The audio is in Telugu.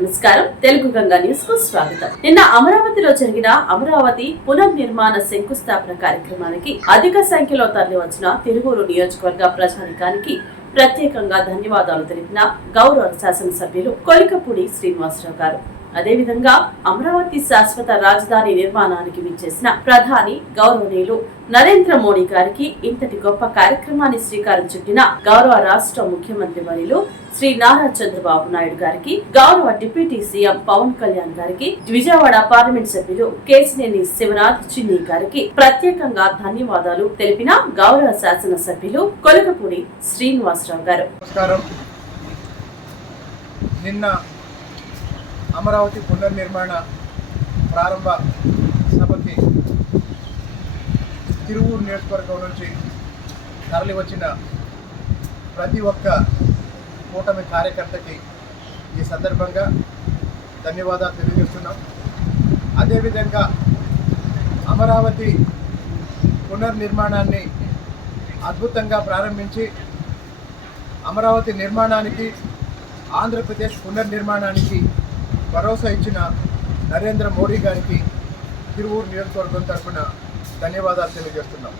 నమస్కారం. తెలుగు గంగా న్యూస్కు స్వాగతం. నిన్న అమరావతిలో జరిగిన అమరావతి పునర్నిర్మాణ శంకుస్థాపన కార్యక్రమానికి అధిక సంఖ్యలో తరలివచ్చిన తిరువూరు నియోజకవర్గ ప్రజానికానికి ప్రత్యేకంగా ధన్యవాదాలు తెలిపిన గౌరవ శాసనసభ్యులు కొలికపూడి శ్రీనివాసరావు గారు. అదేవిధంగా అమరావతి శాశ్వత రాజధాని నిర్మాణానికి విచ్చేసిన ప్రధాని గౌరవనీయులు నరేంద్ర మోడీ గారికి ఇంతటి గొప్ప కార్యక్రమాన్ని శ్రీకారం చుట్టిన గౌరవ రాష్ట్ర ముఖ్యమంత్రి వర్యులు శ్రీ నారా చంద్రబాబు నాయుడు గారికి గౌరవ డిప్యూటీ సీఎం పవన్ కళ్యాణ్ గారికి విజయవాడ పార్లమెంట్ సభ్యులు కేసినేని శివనాథ్ చిన్ని గారికి ప్రత్యేకంగా ధన్యవాదాలు తెలిపిన గౌరవ శాసన సభ్యులు కొలకపూడి శ్రీనివాసరావు గారు. నిన్న అమరావతి పునర్నిర్మాణ ప్రారంభ సభకి తిరువూరు నియోజకవర్గం నుంచి తరలి వచ్చిన ప్రతి ఒక్క కూటమి కార్యకర్తకి ఈ సందర్భంగా ధన్యవాదాలు తెలియజేస్తున్నాం. అదేవిధంగా అమరావతి పునర్నిర్మాణాన్ని అద్భుతంగా ప్రారంభించి అమరావతి నిర్మాణానికి ఆంధ్రప్రదేశ్ పునర్నిర్మాణానికి భరోసా ఇచ్చిన నరేంద్ర మోడీ గారికి తిరువూరు నియోజకవర్గం తరఫున ధన్యవాదాలు తెలియజేస్తున్నాం.